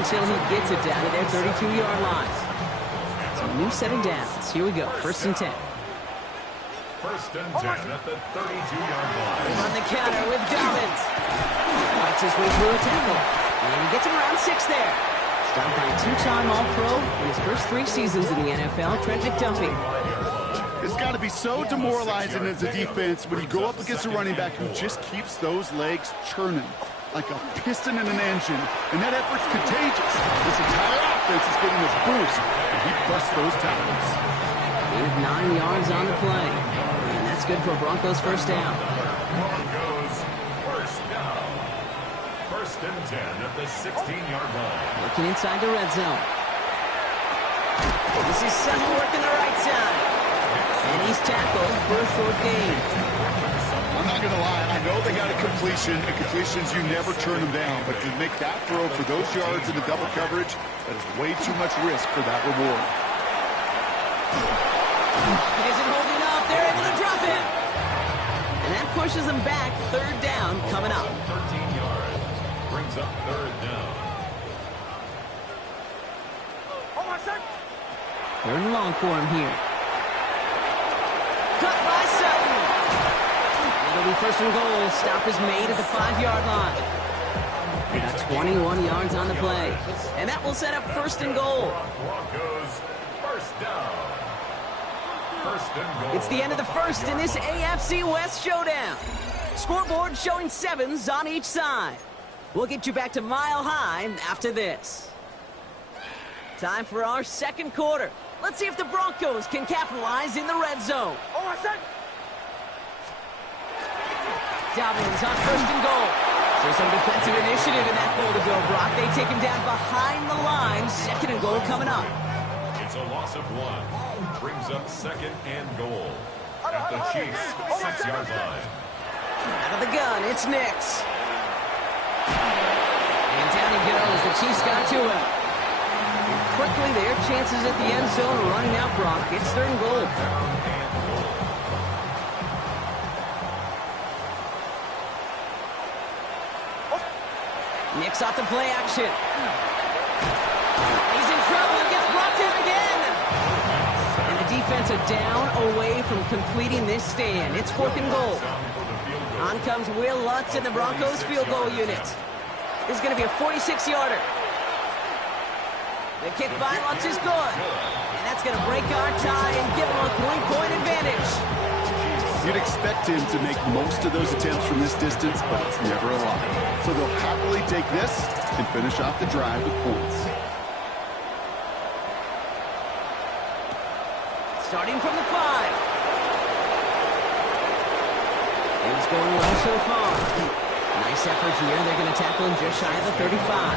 until he gets it down to their 32-yard line. So a new set of downs. Here we go, 1st and 10. 1st and 10 at the 32-yard line. On the counter with Dobbins. Fights his way through a tackle. And he gets him around 6 there. Stopped by a 2-time All-Pro in his first 3 seasons in the NFL, Trent McDuffie. It's got to be so demoralizing as a defense when you go up against a running back who just keeps those legs churning like a piston in an engine. And that effort's contagious. This entire offense is getting a boost, and he busts those tackles. Gain of 9 yards on the play. And that's good for Broncos 1st down. Broncos 1st down. 1st and 10 at the 16-yard line. Looking inside the red zone. This is Sutton working the right side. And he's tackled for a short gain. I'm not going to lie. I know they got a completion, and completions, you never turn them down. But to make that throw for those yards in the double coverage, that is way too much risk for that reward. He isn't holding up. They're able to drop him. And that pushes them back. 3rd down coming up. 13 yards. Brings up 3rd down. 3rd and long for him here. Cut by Sutton. It'll be 1st and goal. Stop is made at the 5-yard line. They got 21 yards on the play. And that will set up 1st and goal. Broncos 1st down. 1st and goal. It's the end of the 1st in this AFC West showdown. Scoreboard showing 7s on each side. We'll get you back to Mile High after this. Time for our 2nd quarter. Let's see if the Broncos can capitalize in the red zone. Dobbins on 1st and goal. So some defensive initiative in that goal to go, Brock. They take him down behind the line. 2nd and goal coming up. It's a loss of 1. Brings up 2nd and goal. At the Chiefs' 6-yard line. Out of the gun, it's Nix. And down he goes. The Chiefs got to him. And quickly, their chances at the end zone are running out, Brock. It's 3rd and goal. Nix off the play action. He's in trouble and gets blocked in again. And the defense are down away from completing this stand. It's 4th and goal. On comes Will Lutz in the Broncos field goal unit. This is going to be a 46-yarder. The kick by Lutz is good. And that's going to break our tie and give them a 3-point advantage. You'd expect him to make most of those attempts from this distance, but it's never a lot. So they'll happily take this and finish off the drive with points. Starting from the 5. It's going well so far. Nice effort here. They're going to tackle him just shy of the 35.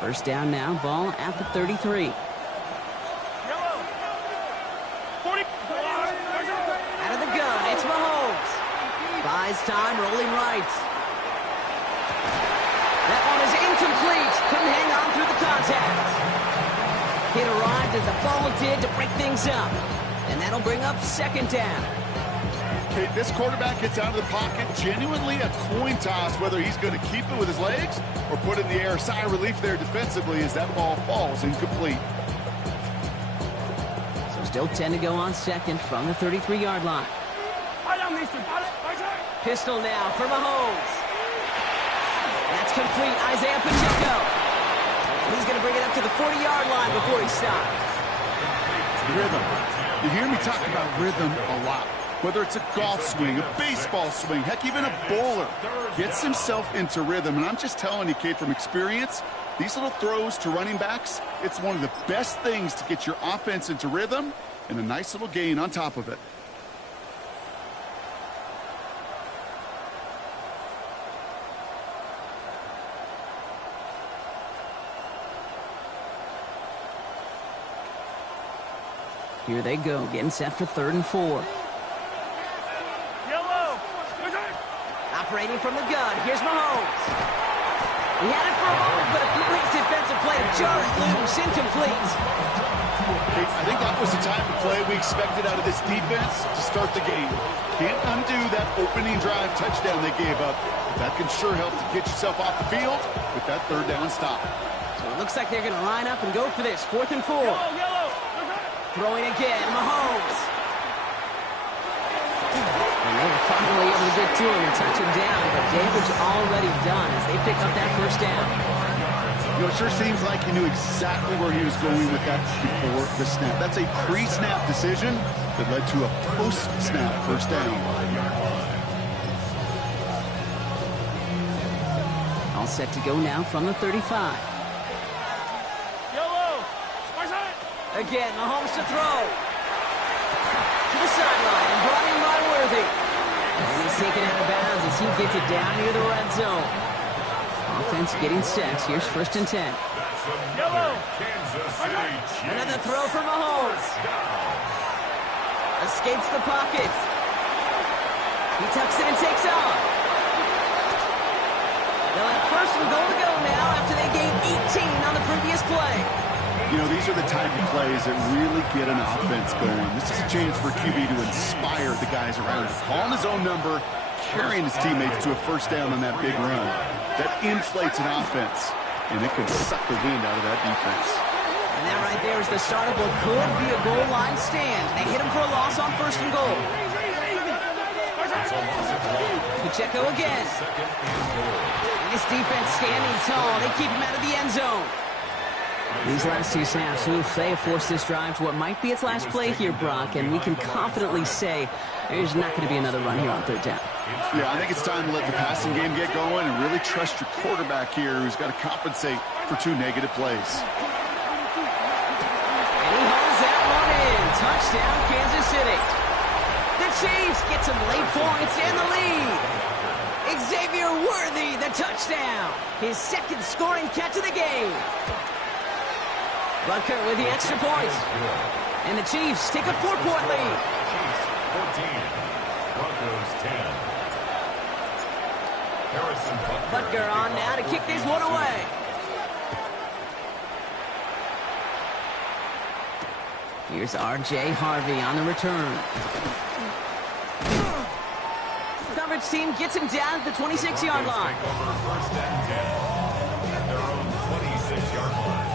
First down now, ball at the 33. Out of the gun, it's Mahomes. Buys time, rolling right. That one is incomplete. Couldn't hang on through the contact. Hit arrived as the ball did to break things up. And that'll bring up 2nd down. Okay, this quarterback gets out of the pocket, genuinely a coin toss whether he's going to keep it with his legs or put it in the air. Sigh of relief there defensively as that ball falls incomplete. So still 10 to go on 2nd from the 33-yard line. Pistol now for Mahomes. That's complete. Isaiah Pacheco. He's going to bring it up to the 40-yard line before he stops. Rhythm. You hear me talk about rhythm a lot. Whether it's a golf swing, a baseball swing, heck, even a bowler gets himself into rhythm. And I'm just telling you, Kate, from experience, these little throws to running backs, it's one of the best things to get your offense into rhythm and a nice little gain on top of it. Here they go, getting set for 3rd and 4. Operating from the gun, here's Mahomes. He had it for a moment, but a great defensive play to jar it loose, incomplete. I think that was the type of play we expected out of this defense to start the game. Can't undo that opening drive touchdown they gave up. But that can sure help to get yourself off the field with that third down stop. So it looks like they're going to line up and go for this. 4th and 4. Throwing again, Mahomes. And they were finally able to get to him and touch him down, but damage already done as they pick up that first down. You know, it sure seems like he knew exactly where he was going with that before the snap. That's a pre-snap decision that led to a post-snap first down. All set to go now from the 35. Again, Mahomes to throw. To the sideline and brought in by Worthy. And he's taken out of bounds as he gets it down near the red zone. Offense getting set. Here's 1st and 10. Another throw for Mahomes. Escapes the pocket. He tucks it and takes off. They'll have 1st and goal to go now after they gained 18 on the previous play. You know, these are the type of plays that really get an offense going. This is a chance for QB to inspire the guys around him. Calling his own number, carrying his teammates to a first down on that big run. That inflates an offense, and it can suck the wind out of that defense. And that right there is the start of what could be a goal line stand. They hit him for a loss on 1st and goal. Pacheco again. And this defense standing tall. They keep him out of the end zone. These last 2 snaps, they have forced this drive to what might be its last play here, Brock, and we can confidently say there's not going to be another run here on 3rd down. Yeah, I think it's time to let the passing game get going and really trust your quarterback here, who's got to compensate for 2 negative plays. And he holds that one in. Touchdown, Kansas City. The Chiefs get some late points and the lead. Xavier Worthy, the touchdown. His 2nd scoring catch of the game. Butker with the extra point. And the Chiefs take a 4-point lead. Chiefs 14, Broncos 10. Harrison Butker on now to kick this one away. Here's R.J. Harvey on the return. Coverage team gets him down at the 26-yard line. First and 10 at their own 26-yard line.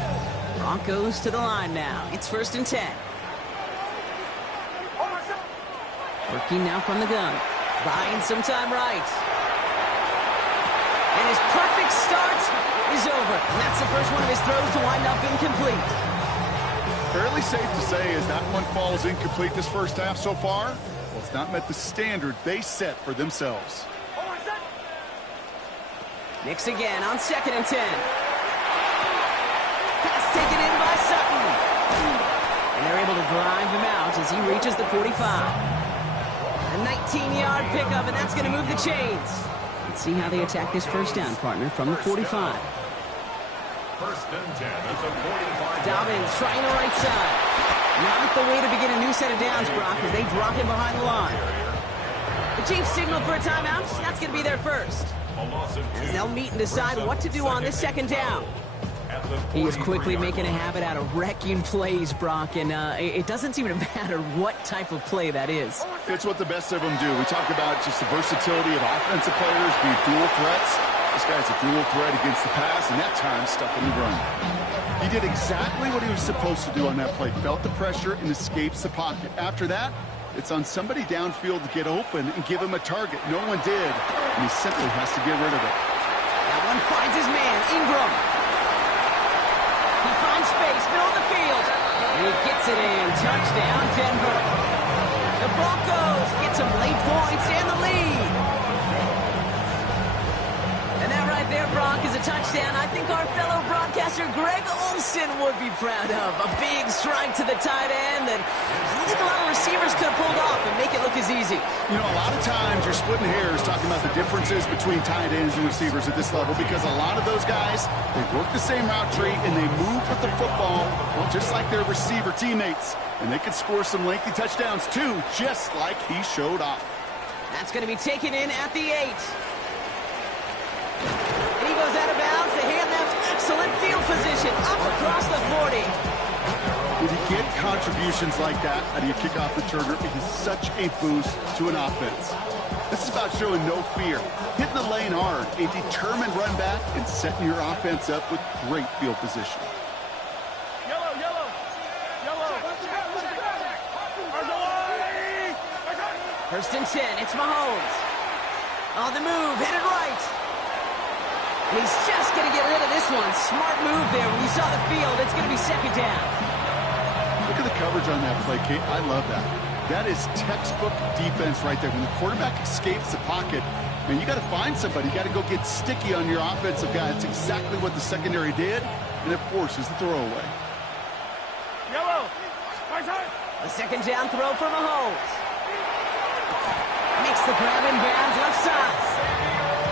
Broncos to the line now. It's 1st and 10. Working now from the gun. Buying some time right. And his perfect start is over. And that's the first one of his throws to wind up incomplete. Fairly safe to say as that one falls incomplete this first half so far, well, it's not met the standard they set for themselves. Nix again on 2nd and 10. Pass taken in by Sutton. And they're able to drive him out as he reaches the 45. A 19-yard pickup, and that's going to move the chains. Let's see how they attack this first down, partner, from the 45. 1st and 10 at the 45. Dobbins trying the right side. Not the way to begin a new set of downs, Brock, as they drop him behind the line. The Chiefs signal for a timeout. That's going to be their first. As they'll meet and decide what to do on this 2nd down. He is quickly making a habit out of wrecking plays, Brock, and it doesn't seem to matter what type of play that is. It's what the best of them do. We talk about just the versatility of offensive players, be dual threats. This guy's a dual threat against the pass, and that time stuck in the run. He did exactly what he was supposed to do on that play. Felt the pressure and escapes the pocket. After that, it's on somebody downfield to get open and give him a target. No one did, and he simply has to get rid of it. That one finds his man, Ingram. He finds space, middle of the field. And he gets it in. Touchdown, Denver. The Broncos get some late points and the lead. And that right there, Brock, is a touchdown I think our fellow broadcaster Greg Olsen would be proud of. A big strike to the tight end that I think a lot of receivers could have pulled off and make it look as easy. You know, a lot of times you're splitting hairs talking about the differences between tight ends and receivers at this level because a lot of those guys, they work the same route tree and they move with the football, well, just like their receiver teammates. And they can score some lengthy touchdowns too, just like he showed off. That's going to be taken in at the 8. goes out of bounds. They hand them excellent field position up across the 40. When you get contributions like that out of your kickoff returner, it is such a boost to an offense. This is about showing no fear, hitting the lane hard, a determined run back, and setting your offense up with great field position. First and 10, it's Mahomes. On the move, headed right. And he's just going to get rid of this one. Smart move there. When you saw the field, it's going to be second down. Look at the coverage on that play, Kate. I love that. That is textbook defense right there. When the quarterback escapes the pocket, man, you got to find somebody. You got to go get sticky on your offensive guy. That's exactly what the secondary did, and it forces the throwaway. The second down throw for Mahomes. Makes the grab in bounds left side.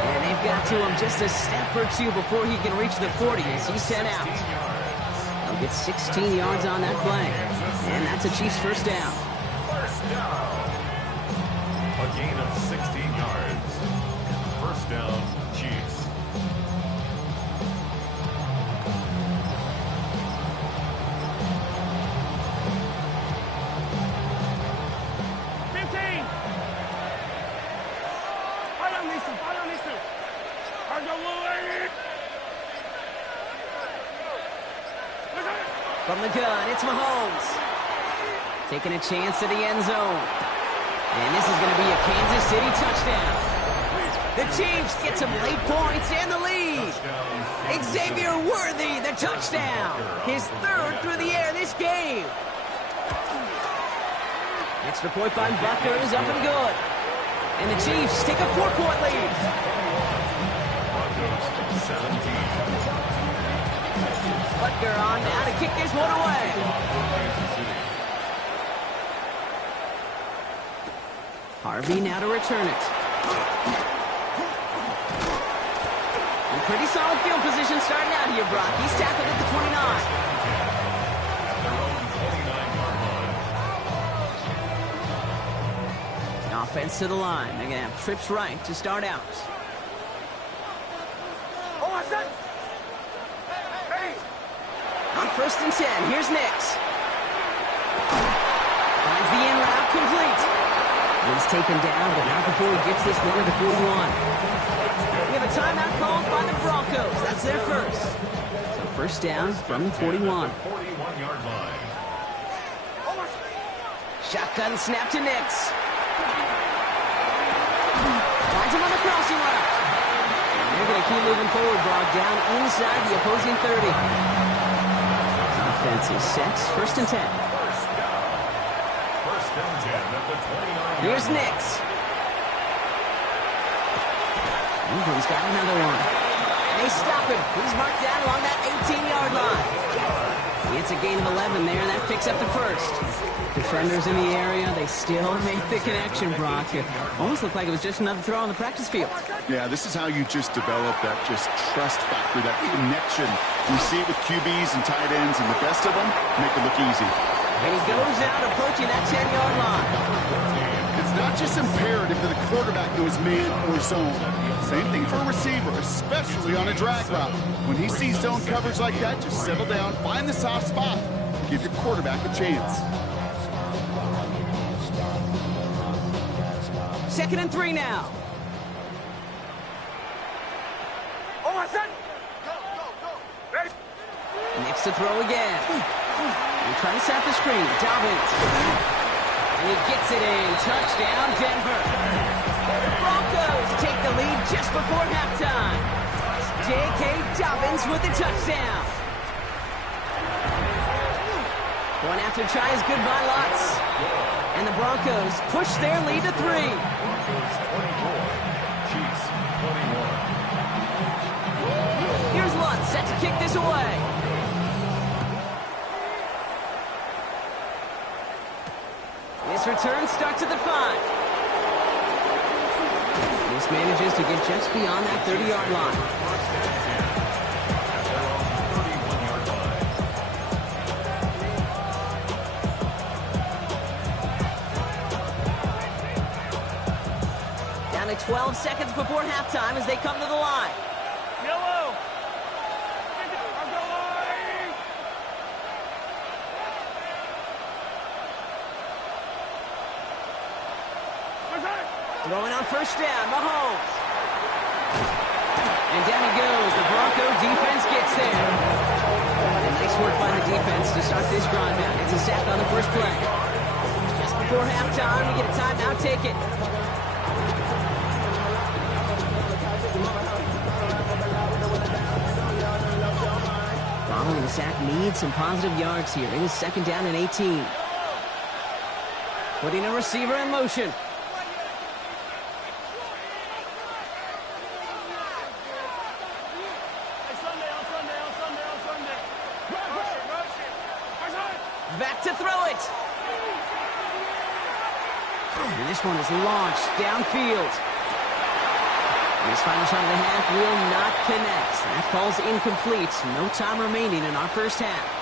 And they've got to him just a step or two before he can reach the 40 as he's sent out. He'll get 16 yards on that play. And that's a Chiefs first down. First down. A gain of 16 yards. First down, Chiefs. From the gun, it's Mahomes. Taking a chance to the end zone. And this is going to be a Kansas City touchdown. The Chiefs get some late points and the lead. Xavier Worthy, the touchdown. His third through the air this game. Extra point by Butker is up and good. And the Chiefs take a 4-point lead. Broncos 17. Butker on now to kick this one away. Harvey now to return it. And pretty solid field position starting out here, Brock. He's tackled at the 29. Offense to the line. They're going to have trips right to start out. On first and 10, here's Nix. Finds the in route complete. He's taken down, but not before he gets this one to the 41. We have a timeout called by the Broncos. That's their first. So first down from the 41. 41-yard line. Shotgun snap to Nix. Finds him on the crossing route. And they're going to keep moving forward, Brock, down inside the opposing 30. Offense is set. First and 10. First and 10 at the 29. Here's Nix. England's got another one. And they stop him. He's marked down along that 18-yard line. It's a gain of 11 there, and that picks up the first. Defenders in the area, they still make the connection, Brock. It almost looked like it was just another throw on the practice field. Yeah, this is how you just develop that just trust factor, that connection. You see it with QBs and tight ends, and the best of them make it look easy. And he goes out approaching that 10-yard line. It's not just imperative that the quarterback knows man or zone. Same thing for a receiver, especially on a drag route. When he sees zone coverage like that, just settle down, find the soft spot, give your quarterback a chance. Second and 3 now. Nix to throw again. They're trying to set the screen. Dobbins. And he gets it in. Touchdown, Denver. The Broncos take the lead just before halftime. J.K. Dobbins with the touchdown. Going after try is good by Lutz. And the Broncos push their lead to 3. Broncos 24. Chiefs 21. Here's Lutz set to kick this away. This return starts at the 5. This manages to get just beyond that 30-yard line. Down to 12 seconds before halftime as they come to the line. Yellow. Throwing on first down, Mahomes. And down he goes. The Bronco defense gets there. And nice work by the defense to start this drive out. It's a sack on the first play. Just before halftime, we get a timeout. Take it. Following the sack needs some positive yards here. It is second down and 18. Putting a receiver in motion. Back to throw it. And this one is launched downfield. And his final shot of the half will not connect. That falls incomplete. No time remaining in our first half.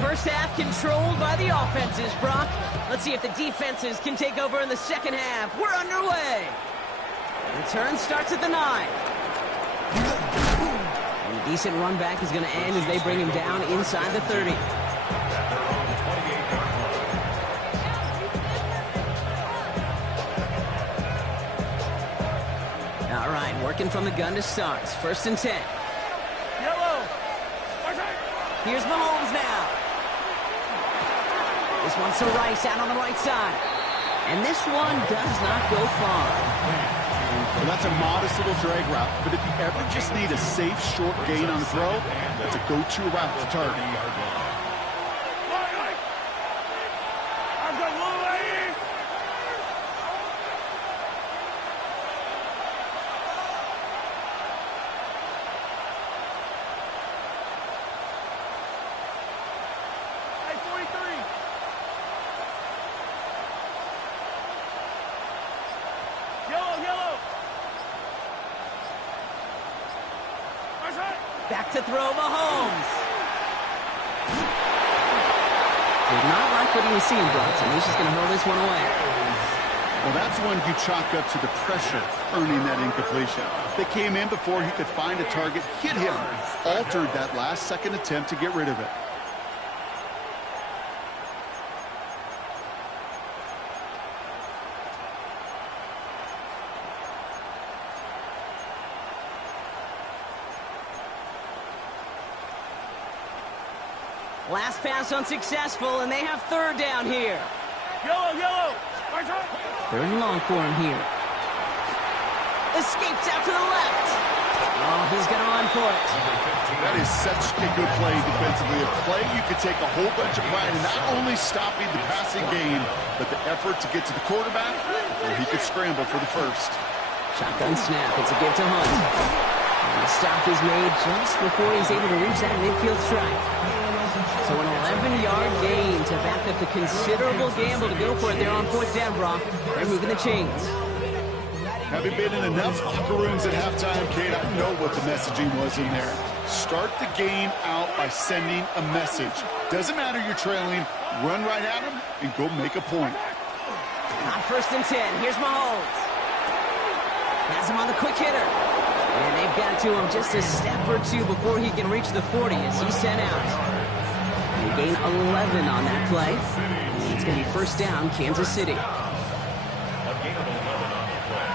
First half controlled by the offenses, Brock. Let's see if the defenses can take over in the second half. We're underway. Return starts at the 9. And a decent run back is going to end as they bring him down inside the 30. All right, working from the gun to start. First and 10. Here's Mahomes now. This one's to Rice out on the right side. And this one does not go far. Well, that's a modest little drag route, but if you ever just need a safe, short gain on the throw, that's a go-to route to target. Back to throw, Mahomes. Did not like what he was seeing, Brock, and he's just going to hurl this one away. Well, that's one you chalk up to the pressure earning that incompletion. They came in before he could find a target, hit him, altered that last-second attempt to get rid of it. Last pass unsuccessful, and they have third down here. Yellow. Third and long for him here. Escapes out to the left. Oh, he's going to run for it. That is such a good play defensively. A play you could take a whole bunch of pride in not only stopping the passing game, but the effort to get to the quarterback before he could scramble for the first. Shotgun snap. It's a give to Hunt. And the stop is made just before he's able to reach that midfield strike. So an 11-yard gain to back up the considerable gamble to go for it there on fourth down, Brock. They're moving the chains. Having been in enough locker rooms at halftime, Kate, I know what the messaging was in there. Start the game out by sending a message. Doesn't matter you're trailing, run right at him and go make a point. On first and 10, here's Mahomes. Has him on the quick hitter. And they've got to him just a step or two before he can reach the 40 as he's sent out. They gain 11 on that play. It's going to be first down, Kansas City. A gain of 11 on the play.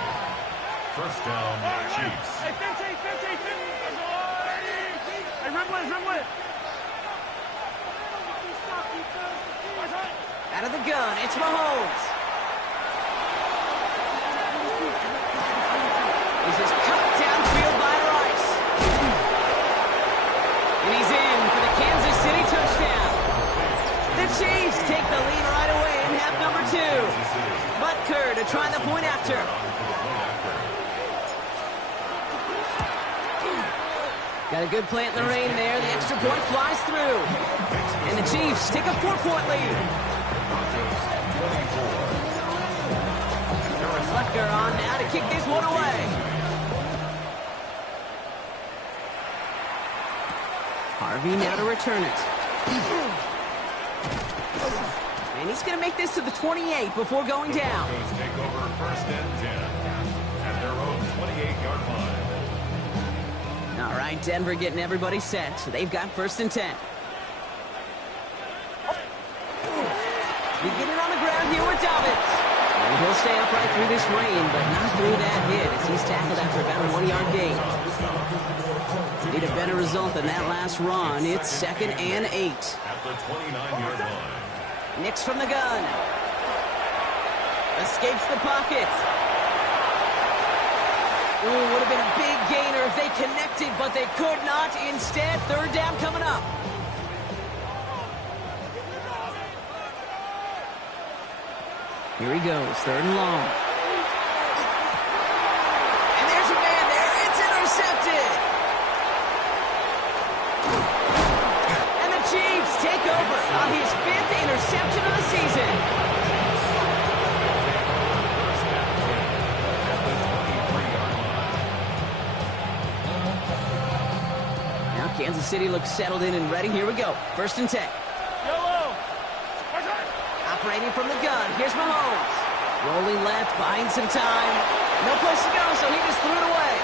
First down, Chiefs. Hey, 50. Hey, dribble it. Out of the gun, it's Mahomes. He's just cut downfield by Rice. And he's in for the Kansas City touchdown. The Chiefs take the lead right away in half number 2. Butker to try the point after. Got a good play in the rain there. The extra point flies through. And the Chiefs take a 4-point lead. Butker on now to kick this one away. Harvey now to return it. And he's going to make this to the 28 before going down. Broncos take over first and 10 at their own 28-yard line. right, Denver getting everybody set. So they've got 1st and 10. Beginning on the ground here with Dobbins. And he'll stay upright through this rain, but not through that hit as he's tackled after about a 1-yard gain. Need a better result than that last run. It's 2nd and 8. At the 29-yard line. Nix from the gun. Escapes the pocket. Ooh, would have been a big gainer if they connected, but they could not. Instead, 3rd down coming up. Here he goes, 3rd and long. And there's a man there. It's intercepted. And the Chiefs take over on his 5th interception of the season. Now Kansas City looks settled in and ready. Here we go. 1st and 10. Operating from the gun. Here's Mahomes. Rolling left, buying some time. No place to go, so he just threw it away.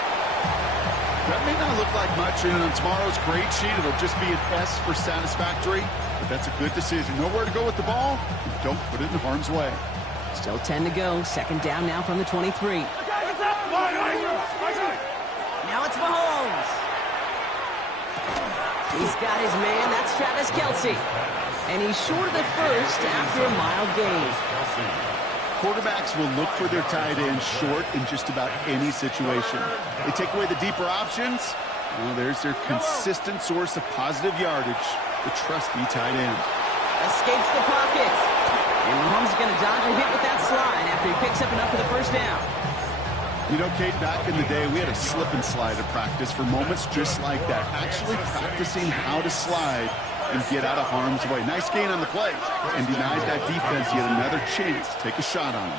That may not look like much, and on tomorrow's grade sheet, it'll just be an S for satisfactory, but that's a good decision. Nowhere to go with the ball, don't put it in harm's way. Still 10 to go. 2nd down now from the 23. Now it's Mahomes. He's got his man. That's Travis Kelce. And he's short of the 1st after a mild gain. Quarterbacks will look for their tight end short in just about any situation. They take away the deeper options. Well, there's their consistent source of positive yardage, the trusty tight end. Escapes the pocket. And Mahomes is going to dodge a hit with that slide after he picks up enough for the 1st down. You know, Kate, back in the day, we had a slip and slide at practice for moments just like that. Actually practicing how to slide and get out of harm's way. Nice gain on the play, and denied that defense yet another chance to take a shot on him.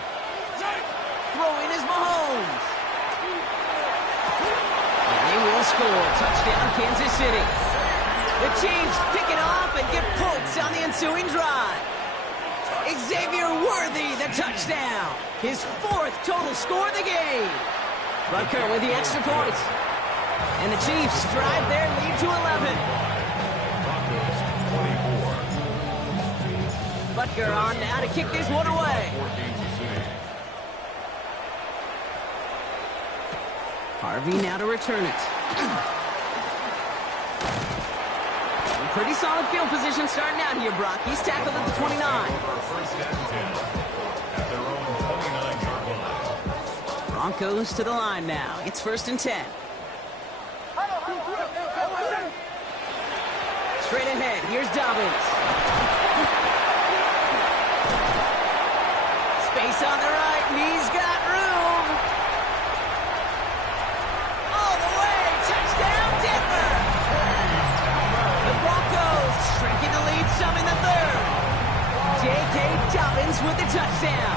Throwing is Mahomes. And they will score. Touchdown, Kansas City. The Chiefs pick it off and get points on the ensuing drive. Xavier Worthy, the touchdown. His 4th total score of the game. Butker with the extra point. And the Chiefs drive their lead to 11. Butker on now to kick this one away. Harvey now to return it. Pretty solid field position starting out here, Brock. He's tackled at the 29. Broncos to the line now. It's 1st and 10. Straight ahead, here's Dobbins. Space on the right, he's got room. All the way, touchdown Denver. The Broncos shrinking the lead some in the 3rd. J.K. Dobbins with the touchdown.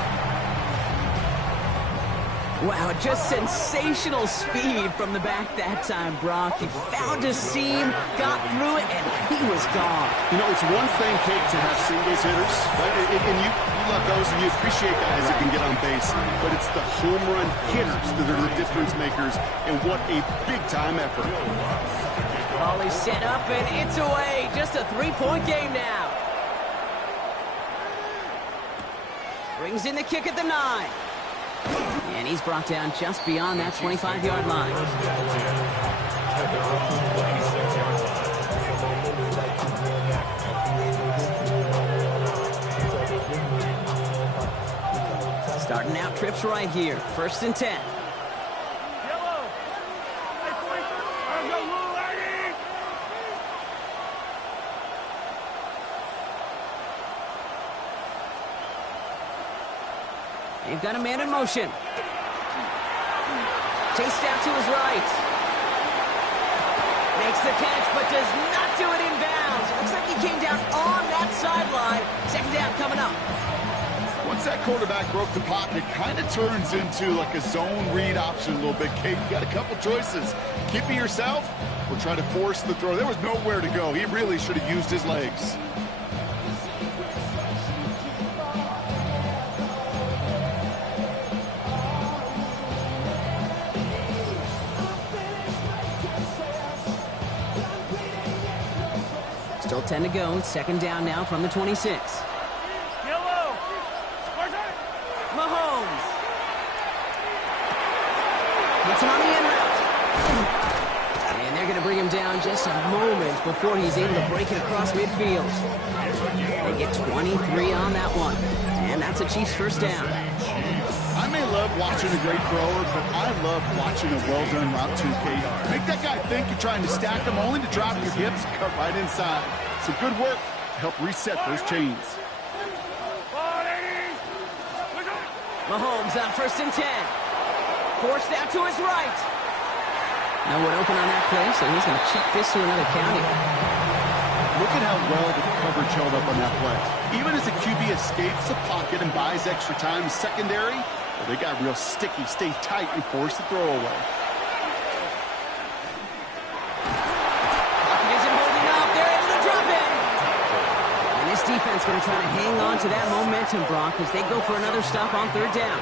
Wow, just sensational speed from the back that time, Brock. He found a seam, got through it, and he was gone. You know, it's one thing, Kate, to have singles hitters, right? And you love those, and you appreciate guys that can get on base. But it's the home run hitters that are the difference makers, and what a big-time effort. Ball is set up, and it's away. Just a 3-point game now. Brings in the kick at the 9. And he's brought down just beyond that 25-yard line. Starting out trips right here. 1st and 10. They've got a man in motion. Chased out to his right. Makes the catch, but does not do it in bounds. Looks like he came down on that sideline. 2nd down coming up. Once that quarterback broke the pocket, kind of turns into like a zone read option a little bit. Kate, you got a couple choices. Keep it yourself or try to force the throw. There was nowhere to go. He really should have used his legs. Still 10 to go. Second down now from the 26. Yellow. Mahomes. Gets him on the end route. And they're going to bring him down just a moment before he's able to break it across midfield. They get 23 on that one. And that's a Chiefs first down. I may love watching a great thrower, but I love watching a well-done route too, Kate. Make that guy think you're trying to stack him only to drop your hips and cut right inside. Some good work to help reset those chains. Mahomes on first and 10. Forced out to his right. No one open on that play, so he's going to check this to another county. Look at how well the coverage held up on that play. Even as the QB escapes the pocket and buys extra time in secondary, well, they got real sticky, stay tight, and force the throw away. Pocket isn't holding up. They're able to drop him. And this defense going to try to hang on to that momentum, Brock, as they go for another stop on third down.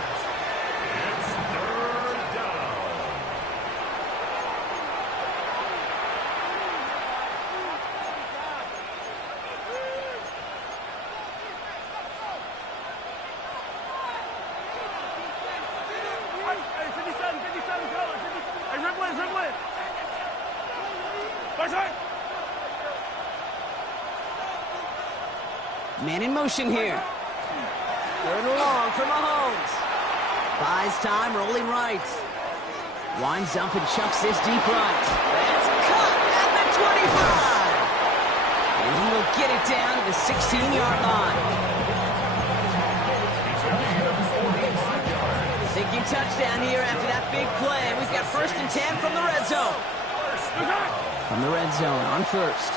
Man in motion here. Third and long for Mahomes. Buys time, rolling right. Winds up and chucks this deep right. It's caught at the 25. And he will get it down to the 16-yard line. Thinking touchdown here after that big play. We've got first and 10 from the red zone. From the red zone on first.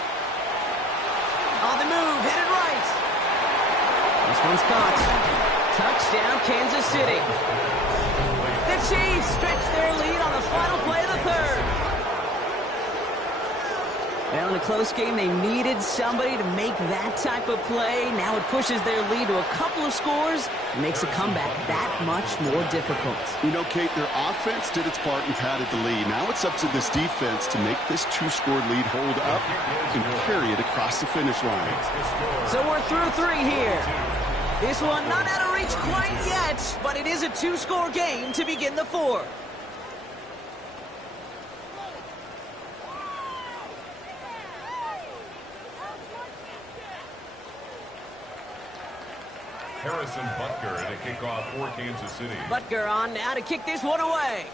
On the move, headed right. This one's caught. Touchdown, Kansas City. The Chiefs stretch their lead on the final play of the third. Well, in a close game, they needed somebody to make that type of play. Now it pushes their lead to a couple of scores and makes a comeback that much more difficult. You know, Kate, their offense did its part and padded the lead. Now it's up to this defense to make this two-score lead hold up and carry it across the finish line. So we're through three here. This one not out of reach quite yet, but it is a two-score game to begin the fourth. Harrison Butker to kick off for Kansas City. Butker on now to kick this one away.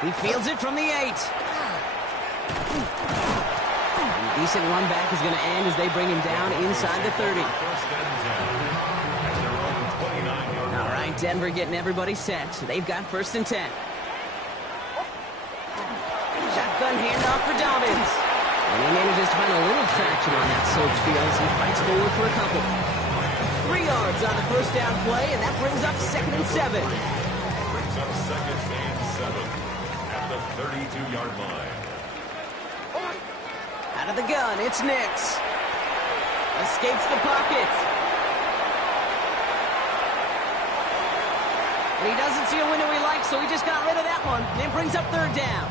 He fields it from the 8. And a decent run back is going to end as they bring him down inside the 30. All right, Denver getting everybody set. They've got first and 10. Shotgun handoff for Dobbins. And he manages to find a little traction on that surge field as he fights forward for a couple. 3 yards on the first down play, and that brings up second and 7. Brings up second and 7 at the 32-yard line. Out of the gun, it's Nix. Escapes the pocket. And he doesn't see a window he likes, so he just got rid of that one. And brings up third down.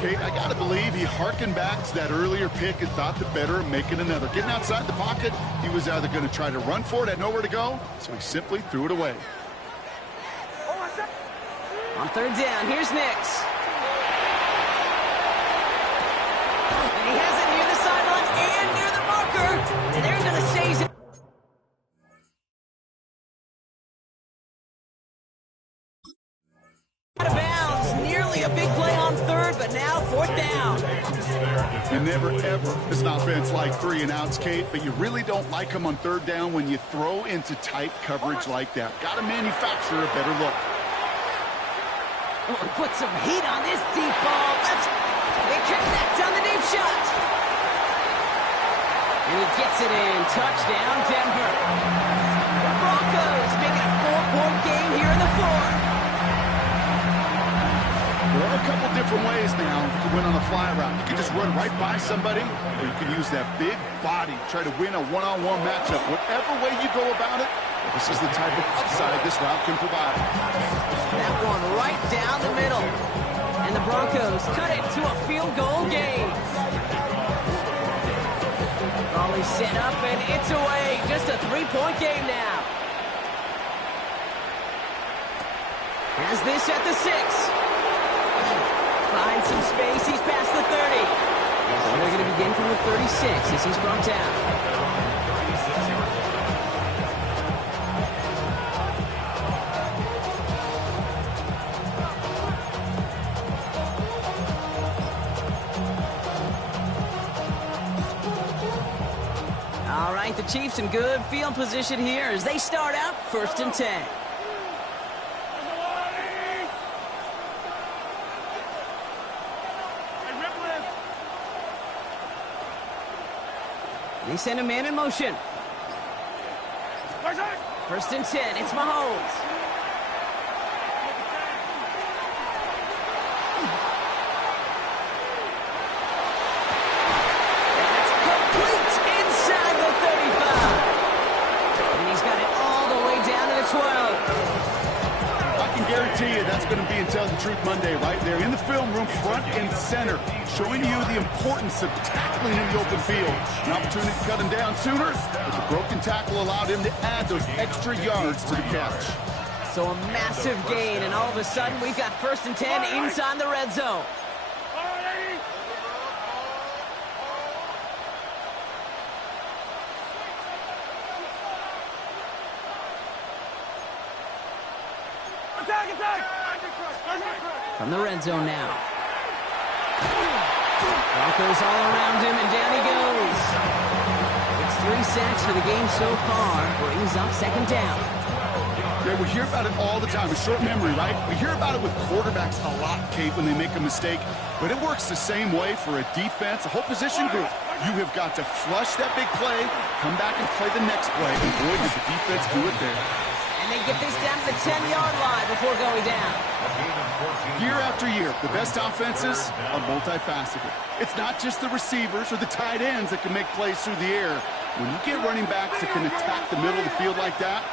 Kate, I got to believe he harkened back to that earlier pick and thought the better of making another. Getting outside the pocket, he was either going to try to run for it, had nowhere to go, so he simply threw it away. On third down, here's Nix. And he has it near the sideline and near the marker. And they're going to seize it. Out of bounds. Nearly a big play on third, but now fourth down. You never, ever, as an offense, like 3 and outs, Kate, but you really don't like them on third down when you throw into tight coverage like that. Got to manufacture a better look. Oh, he put some heat on this deep ball. They connect on the deep shot. And he gets it in. Touchdown, Denver. The Broncos making a 4-point game here in the fourth. There are a couple different ways now to win on a fly route. You can just run right by somebody, or you can use that big body, try to win a one-on-one matchup. Whatever way you go about it, this is the type of upside this route can provide. That one right down the middle. And the Broncos Chiefs cut it to a field goal game. Raleigh set up, and it's away. Just a 3-point game now. Has this at the 6. Finds some space. He's past the 30. So they're going to begin from the 36 as he's brought down. All right, the Chiefs in good field position here as they start out 1st and 10. They send a man in motion. 1st and 10, it's Mahomes. That's complete inside the 35. And he's got it all the way down to the 12. I can guarantee you that's going to be in Tell the Truth Monday right there in the film room, front and center, showing you the importance of tackling in the open field. An opportunity to cut him down sooner, but the broken tackle allowed him to add those extra yards to the catch. So a massive gain, and all of a sudden we've got 1st and 10 inside the red zone. From the red zone now. Broncos all around him, and down he goes. It's 3 sacks for the game so far. Brings up 2nd down. Yeah, we hear about it all the time. A short memory, right? We hear about it with quarterbacks a lot, Kate, when they make a mistake. But it works the same way for a defense, a whole position group. You have got to flush that big play, come back and play the next play. And boy, did the defense do it there. And they get this down to the 10-yard line before going down. Year after year, the best offenses are multifaceted. It's not just the receivers or the tight ends that can make plays through the air. When you get running backs that can attack the middle of the field like that,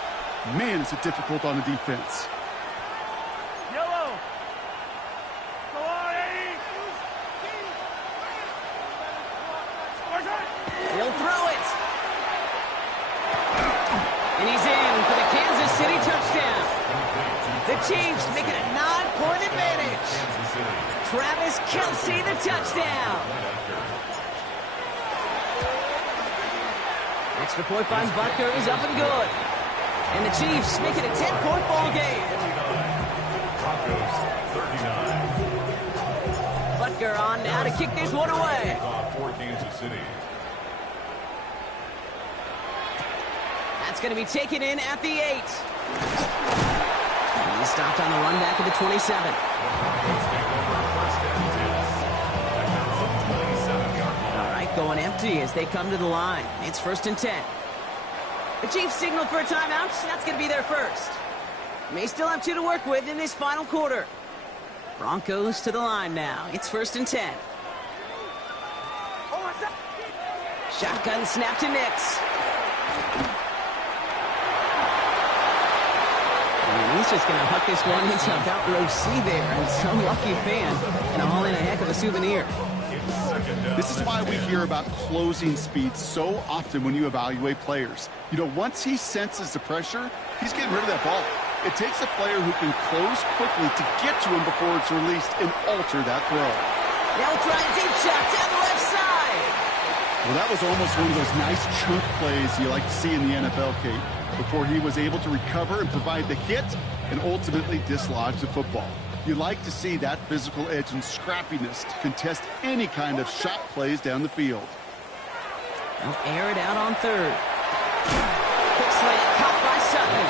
man, is it difficult on the defense. Yellow. Go on, Eddie. He'll throw it. And he's in for the Kansas City touchdown. The Chiefs make it a 9-point advantage. Travis Kelce, the touchdown. Extra point by Butker is up and good. And the Chiefs make it a 10-point ball game. Butker on now to kick this one away. For Kansas City. That's going to be taken in at the 8. And he's stopped on the run back of the 27. All right, going empty as they come to the line. It's 1st and 10. The Chiefs signaled for a timeout. That's going to be their first. May still have 2 to work with in this final quarter. Broncos to the line now. It's 1st and 10. Shotgun snap to Nix. And he's just going to huck this one into about row C there. And some lucky fan and haul in a heck of a souvenir. This is why we hear about closing speed so often when you evaluate players. You know, once he senses the pressure, he's getting rid of that ball. It takes a player who can close quickly to get to him before it's released and alter that throw. Now try a deep shot down the left side. Well, that was almost one of those nice chunk plays you like to see in the NFL, Kate, before he was able to recover and provide the hit and ultimately dislodge the football. You like to see that physical edge and scrappiness to contest any kind of shot plays down the field. They'll air it out on 3rd. Quick slant, caught by Sutton.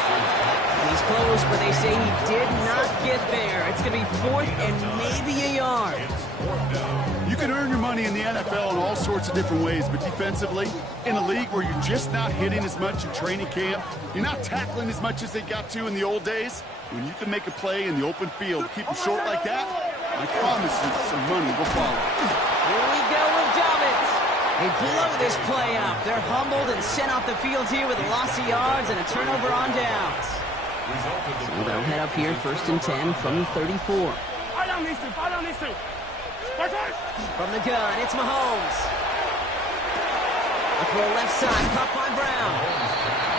And he's close, but they say he did not get there. It's going to be 4th and maybe a yard. You can earn your money in the NFL in all sorts of different ways, but defensively, in a league where you're just not hitting as much in training camp, you're not tackling as much as they got to in the old days, when you can make a play in the open field, keep them short like that, I promise you some money will follow. Here we go with Dobbins. They blow this play up. They're humbled and sent off the field here with a loss of yards and a turnover on downs. So they'll head up here 1st and 10 from the 34. Follow these two. From the gun, it's Mahomes. A throw left side, caught by Brown.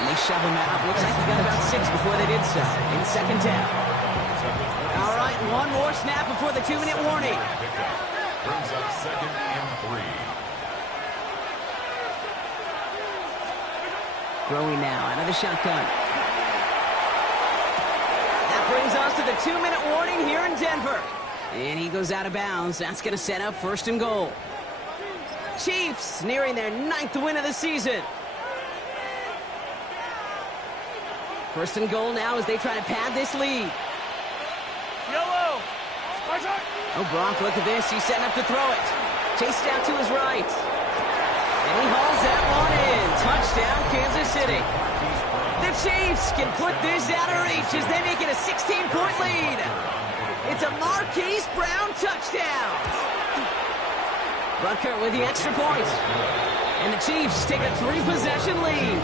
And they shove him out. Looks like he got about 6 before they did so. In second down. All right, one more snap before the 2-minute warning. Brings up second and 3. Growing now out of the shotgun. That brings us to the 2-minute warning here in Denver. And he goes out of bounds. That's going to set up first and goal. Chiefs nearing their 9th win of the season. First and goal now as they try to pad this lead. Yellow. Oh, Brock, look at this. He's setting up to throw it. Chased out to his right. And he hauls that one in. Touchdown, Kansas City. The Chiefs can put this out of reach as they make it a 16-point lead. It's a Marquise Brown touchdown. Butker with the extra point. And the Chiefs take a 3-possession lead.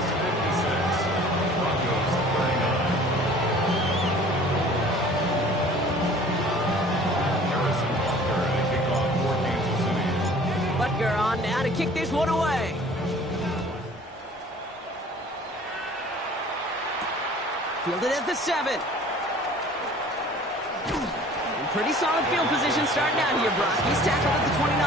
Butker on now to kick this one away. Fielded at the 7. Pretty solid field position starting out here, Brock. He's tackled at the 29.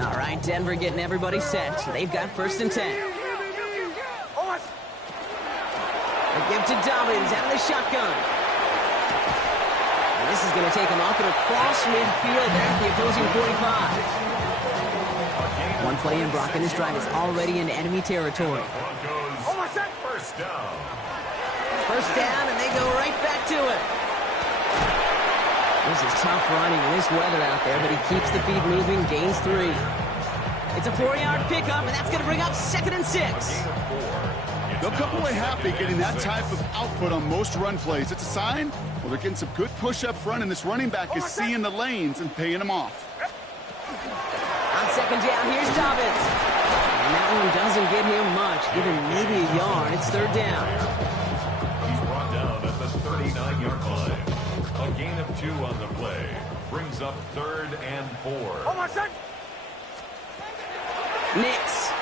All right, Denver getting everybody set. They've got first and 10. A give to Dobbins out of the shotgun. And this is going to take him up and across midfield there at the opposing 45. One play in, Brock, and this drive is already in enemy territory. First down. First down, and they go right back to it. This is tough running in this weather out there, but he keeps the feet moving, gains 3. It's a 4-yard pickup, and that's going to bring up second and 6. They'll come away happy getting that type of output on most run plays. It's a sign, well, they're getting some good push up front, and this running back is seeing the lanes and paying them off. On second down, here's Dobbins. And that one doesn't get him much, giving maybe a yard. It's third down. He's brought down at the 39-yard line. A gain of 2 on the play. Brings up third and 4. Nix.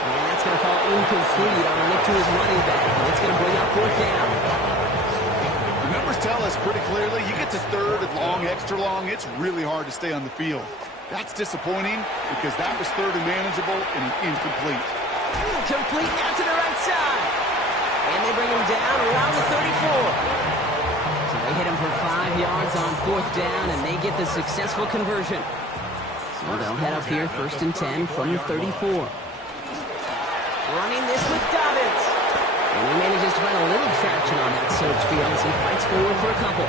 And that's going to fall incomplete on a look to his running back. And it's going to bring up fourth down. The numbers tell us pretty clearly, you get to third and long, extra long, it's really hard to stay on the field. That's disappointing because that was third and manageable and incomplete. Complete now to the right side. And they bring him down around the 34. So they hit him for 5 yards on fourth down, and they get the successful conversion. So they'll head up here first and 10 from the 34. Running this with Dobbins. And he manages to find a little traction on that search field as he fights forward for a couple.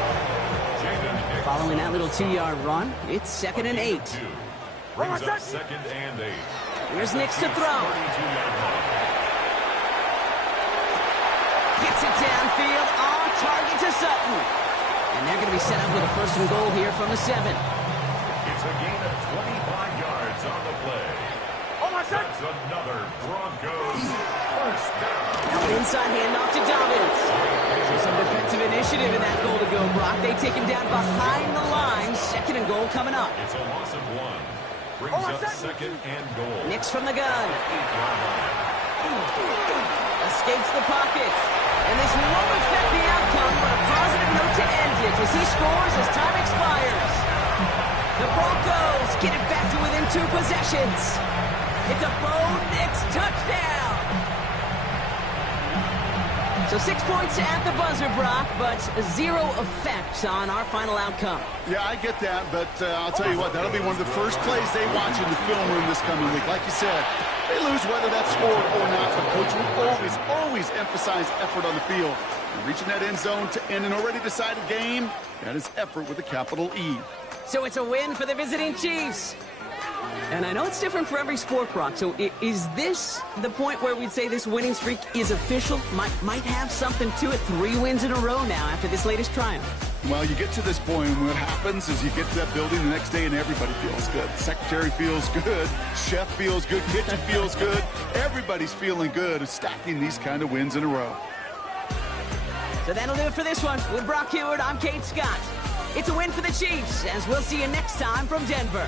Following that little 2-yard run, it's second and 8. Brings up second and 8. Here's Nix to throw. Gets it downfield, on target to Sutton. And they're going to be set up with a first and goal here from the 7. It's a gain of 25 yards on the play. That's another Broncos first down. Now an inside handoff to Dobbins. So some defensive initiative in that goal to go, Brock. They take him down behind the line. Second and goal coming up. It's a loss of 1. Brings up second and goal. Nix from the gun. Escapes the pocket. And this won't affect the outcome, but a positive note to end it as he scores as time expires. The Broncos get it back to within 2 possessions. It's a Bo Nix touchdown. So 6 points at the buzzer, Brock, but 0 effect on our final outcome. Yeah, I get that, but I'll tell you what, that'll be one of the first plays they watch in the film room this coming week. Like you said, they lose whether that's scored or not, but Coach will always emphasize effort on the field. And reaching that end zone to end an already decided game, that is effort with a capital E. So it's a win for the visiting Chiefs. And I know it's different for every sport, Brock. So is this the point where we'd say this winning streak is official? Might have something to it. 3 wins in a row now after this latest triumph. Well, you get to this point, and what happens is you get to that building the next day, and everybody feels good. Secretary feels good. Chef feels good. Kitchen feels good. Everybody's feeling good stacking these kind of wins in a row. So that'll do it for this one. With Brock Huard, I'm Kate Scott. It's a win for the Chiefs, as we'll see you next time from Denver.